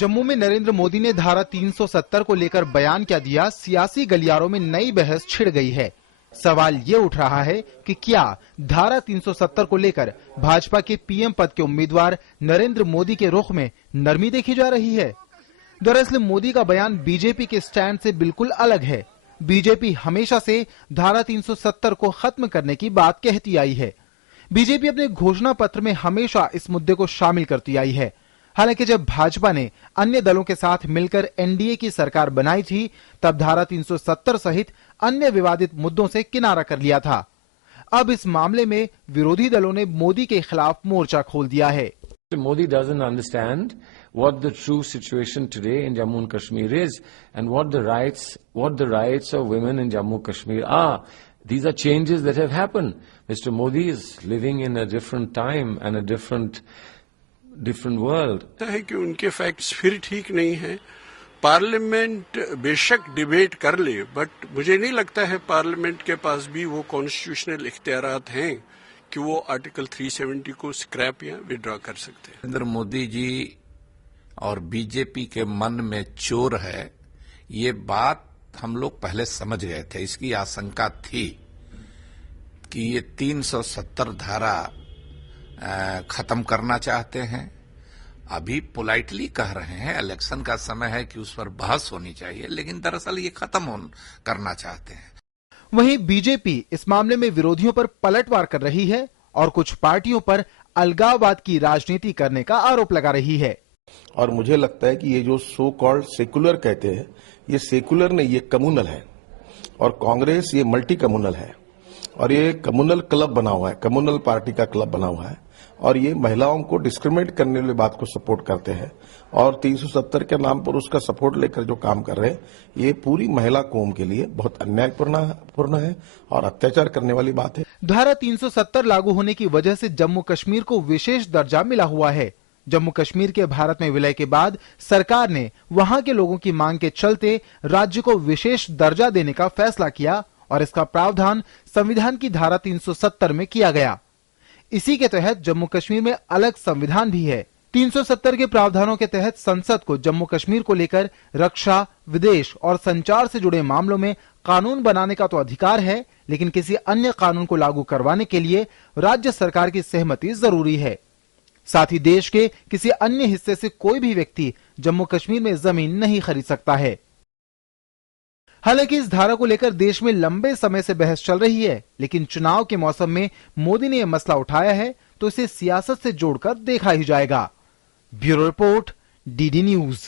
जम्मू में नरेंद्र मोदी ने धारा 370 को लेकर बयान क्या दिया, सियासी गलियारों में नई बहस छिड़ गई है। सवाल ये उठ रहा है कि क्या धारा 370 को लेकर भाजपा के पीएम पद के उम्मीदवार नरेंद्र मोदी के रुख में नरमी देखी जा रही है। दरअसल मोदी का बयान बीजेपी के स्टैंड से बिल्कुल अलग है। बीजेपी हमेशा से धारा 370 को खत्म करने की बात कहती आई है। बीजेपी अपने घोषणा पत्र में हमेशा इस मुद्दे को शामिल करती आई है। हालांकि जब भाजपा ने अन्य दलों के साथ मिलकर एनडीए की सरकार बनाई थी, तब धारा 370 सहित अन्य विवादित मुद्दों से किनारा कर लिया था। अब इस मामले में विरोधी दलों ने मोदी के खिलाफ मोर्चा खोल दिया है। Modi doesn't understand what the true situation today in Jammu and Kashmir is and what the rights of women in Jammu and Kashmir are. These are changes that have happened. Mr. Modi is living in a different time and a different world. है कि उनके facts फिर ठीक नहीं है। Parliament बेशक debate कर ले, बट मुझे नहीं लगता है पार्लियामेंट के पास भी वो कॉन्स्टिट्यूशनल इख्तियारात हैं कि वो आर्टिकल 370 को स्क्रैप या विड्रॉ कर सकते हैं। नरेंद्र मोदी जी और बीजेपी के मन में चोर है, ये बात हम लोग पहले समझ गए थे। इसकी आशंका थी कि ये 370 धारा खत्म करना चाहते हैं। अभी पोलाइटली कह रहे हैं इलेक्शन का समय है कि उस पर बहस होनी चाहिए, लेकिन दरअसल ये खत्म करना चाहते हैं। वहीं बीजेपी इस मामले में विरोधियों पर पलटवार कर रही है और कुछ पार्टियों पर अलगाववाद की राजनीति करने का आरोप लगा रही है। और मुझे लगता है कि ये जो सो कॉल्ड सेकुलर कहते हैं, ये सेकुलर नहीं, ये कम्युनल है। और कांग्रेस ये मल्टी कम्युनल है और ये कम्युनल क्लब बना हुआ है, कम्युनल पार्टी का क्लब बना हुआ है। और ये महिलाओं को डिस्क्रिमिनेट करने वाली बात को सपोर्ट करते हैं और 370 के नाम पर उसका सपोर्ट लेकर जो काम कर रहे हैं, ये पूरी महिला कौम के लिए बहुत अन्यायपूर्ण है और अत्याचार करने वाली बात है। धारा 370 लागू होने की वजह से जम्मू कश्मीर को विशेष दर्जा मिला हुआ है। जम्मू कश्मीर के भारत में विलय के बाद सरकार ने वहां के लोगों की मांग के चलते राज्य को विशेष दर्जा देने का फैसला किया और इसका प्रावधान संविधान की धारा 370 में किया गया। इसी के तहत जम्मू कश्मीर में अलग संविधान भी है। 370 के प्रावधानों के तहत संसद को जम्मू कश्मीर को लेकर रक्षा, विदेश और संचार से जुड़े मामलों में कानून बनाने का तो अधिकार है, लेकिन किसी अन्य कानून को लागू करवाने के लिए राज्य सरकार की सहमति जरूरी है। साथ ही देश के किसी अन्य हिस्से से कोई भी व्यक्ति जम्मू कश्मीर में जमीन नहीं खरीद सकता है। हालांकि इस धारा को लेकर देश में लंबे समय से बहस चल रही है, लेकिन चुनाव के मौसम में मोदी ने यह मसला उठाया है तो इसे सियासत से जोड़कर देखा ही जाएगा। Bureau report, DD news.